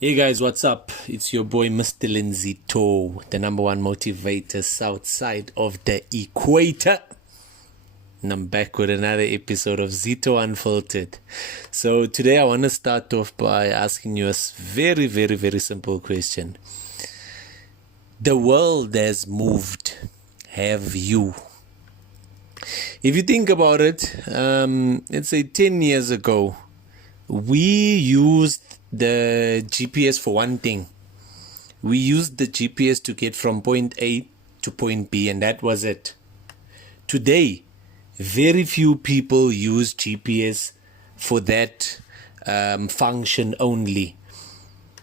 Hey guys, what's up? It's your boy Mr. Linzito, the number one motivator south side of the equator. And I'm back with another episode of Zito Unfiltered. So today I want to start off by asking you a very simple question. The world has moved. Have you? If you think about it, let's say 10 years ago, we used the GPS for one thing. We used the GPS to get from point A to point B, and that was it. Today, very few people use GPS for that function only.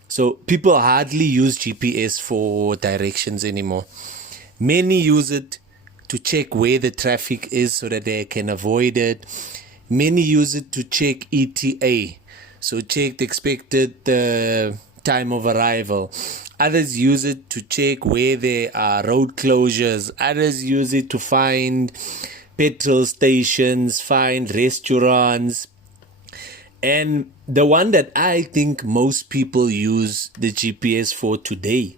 So people hardly use GPS for directions anymore. Many use it to check where the traffic is so that they can avoid it. Many use it to check ETA, so check the expected time of arrival. Others use it to check where there are road closures. Others use it to find petrol stations, find restaurants. And the one that I think most people use the GPS for today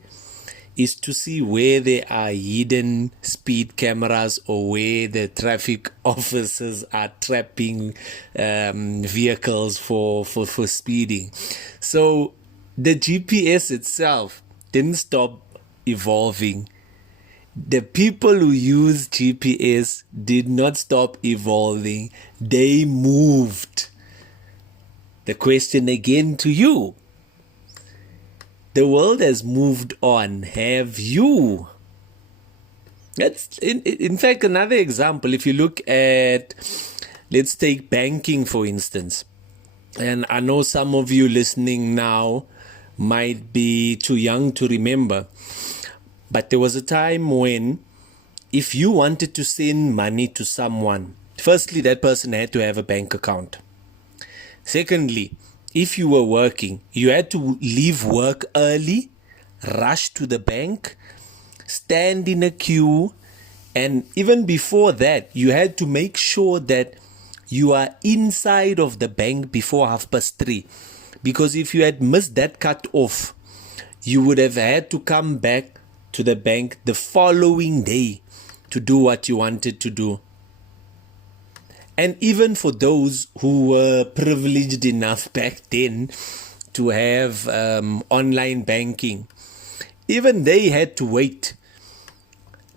is to see where there are hidden speed cameras or where the traffic officers are trapping vehicles for speeding. So the GPS itself didn't stop evolving. The people who use GPS did not stop evolving. They moved. The question again to you. The world has moved on. Have you? That's in fact another example. If you look at, let's take banking for instance. And I know some of you listening now might be too young to remember. But there was a time when if you wanted to send money to someone, firstly, that person had to have a bank account. Secondly, if you were working, you had to leave work early, rush to the bank, stand in a queue, and even before that, you had to make sure that you are inside of the bank before 3:30. Because if you had missed that cut off, you would have had to come back to the bank the following day to do what you wanted to do. And even for those who were privileged enough back then to have online banking, even they had to wait.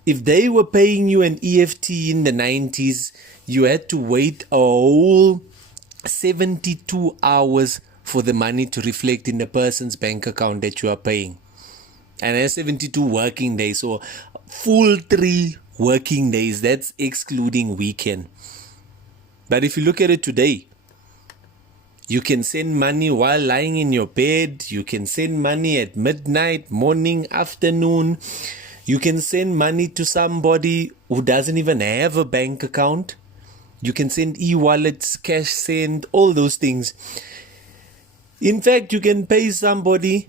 If they were paying you an EFT in the 90s, you had to wait a whole 72 hours for the money to reflect in the person's bank account that you are paying. And that's 72 working days, so full 3 working days. That's excluding weekend. But if you look at it today, you can send money while lying in your bed. You can send money at midnight, morning, afternoon. You can send money to somebody who doesn't even have a bank account. You can send e-wallets, cash send, all those things. In fact, you can pay somebody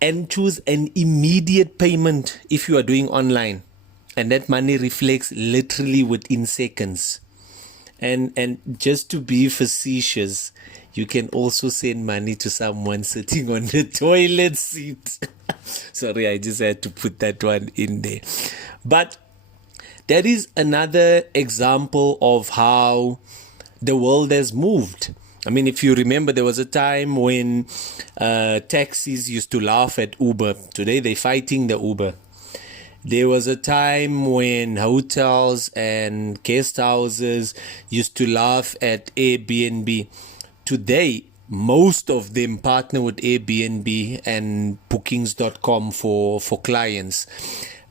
and choose an immediate payment if you are doing online. And that money reflects literally within seconds. And just to be facetious, you can also send money to someone sitting on the toilet seat. Sorry, I just had to put that one in there. But that is another example of how the world has moved. I mean, if you remember, there was a time when taxis used to laugh at Uber. Today, they're fighting the Uber. There was a time when hotels and guest houses used to laugh at Airbnb. Today, most of them partner with Airbnb and bookings.com for clients.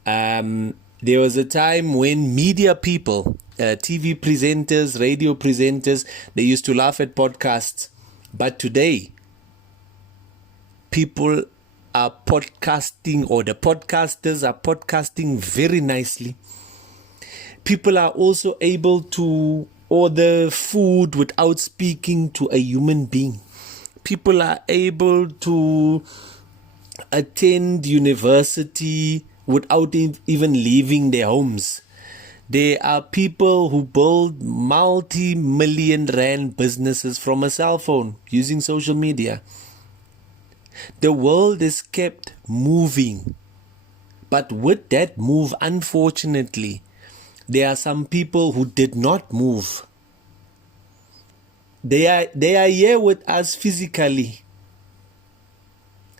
There was a time when media people, TV presenters, radio presenters, they used to laugh at podcasts. But today, people are podcasting, or the podcasters are podcasting very nicely. People are also able to order food without speaking to a human being. People are able to attend university without even leaving their homes. There are people who build multi-million rand businesses from a cell phone using social media. the world is kept moving. But with that move, unfortunately, there are some people who did not move. They are here with us physically,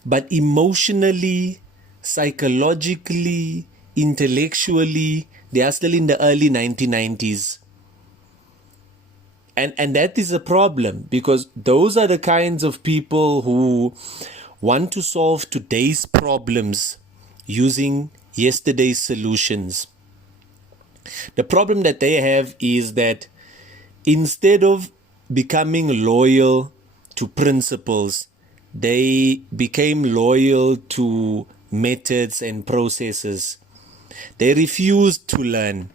but emotionally, psychologically, intellectually, they are still in the early 1990s. And that is a problem, because those are the kinds of people who want to solve today's problems using yesterday's solutions. The problem that they have is that instead of becoming loyal to principles, they became loyal to methods and processes. They refused to learn.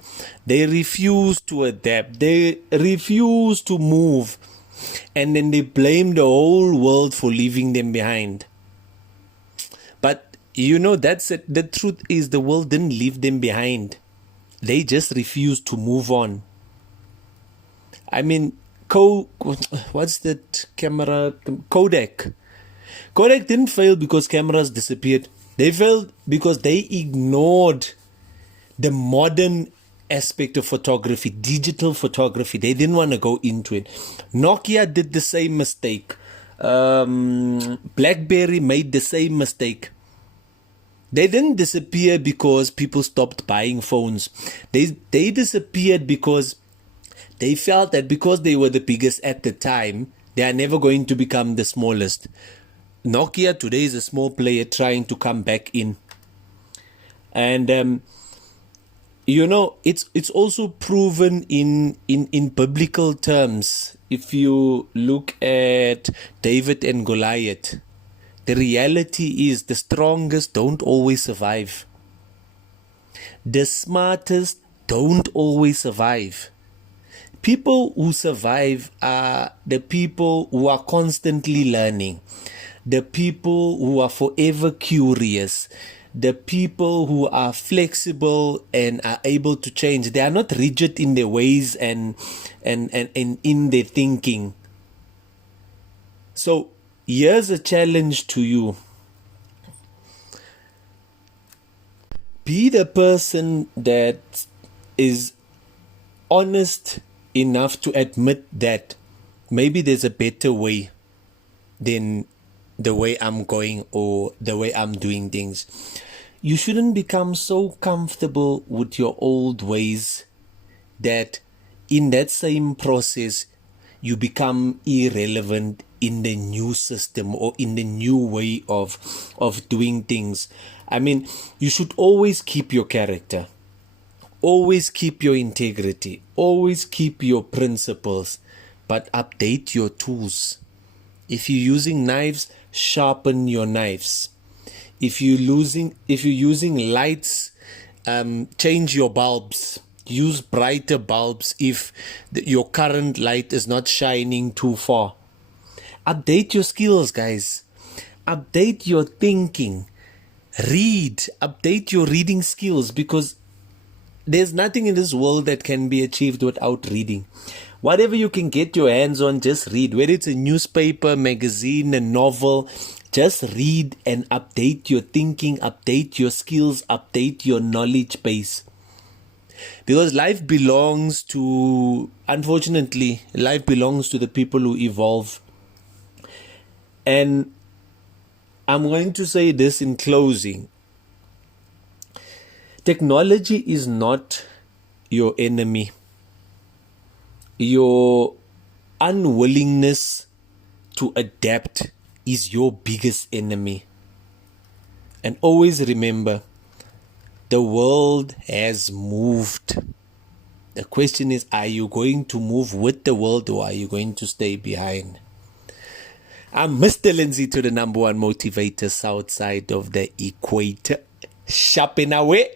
They refused to adapt. They refused to move. And then they blame the whole world for leaving them behind. But that's it. The truth is, the world didn't leave them behind. They just refused to move on. I mean, what's that camera? Kodak. Kodak didn't fail because cameras disappeared. They failed because they ignored the modern aspect of photography, digital photography. They didn't want to go into it. Nokia did the same mistake. BlackBerry made the same mistake. They didn't disappear because people stopped buying phones. They disappeared because they felt that because they were the biggest at the time, they are never going to become the smallest. Nokia today is a small player trying to come back in. And it's also proven in biblical terms. If you look at David and Goliath, the reality is the strongest don't always survive. The smartest don't always survive. People who survive are the people who are constantly learning, the people who are forever curious, the people who are flexible and are able to change. They are not rigid in their ways and in their thinking. So here's a challenge to you. Be the person that is honest enough to admit that maybe there's a better way than the way I'm going or the way I'm doing things. You shouldn't become so comfortable with your old ways that in that same process you become irrelevant in the new system or in the new way of doing things. I mean, you should always keep your character, always keep your integrity, always keep your principles, but update your tools. If you're using knives, sharpen your knives. If you're using lights, change your bulbs. Use brighter bulbs if your current light is not shining too far. Update your skills, guys. Update your thinking. Read. Update your reading skills, because there's nothing in this world that can be achieved without reading. Whatever you can get your hands on, just read. Whether it's a newspaper, magazine, a novel, just read and update your thinking, update your skills, update your knowledge base. Because unfortunately, life belongs to the people who evolve. And I'm going to say this in closing. Technology is not your enemy. Your unwillingness to adapt is your biggest enemy. And always remember, the world has moved. The question is, are you going to move with the world or are you going to stay behind? I'm Mr. Lindsay, to the #1 motivator south side of the equator. Shopping away.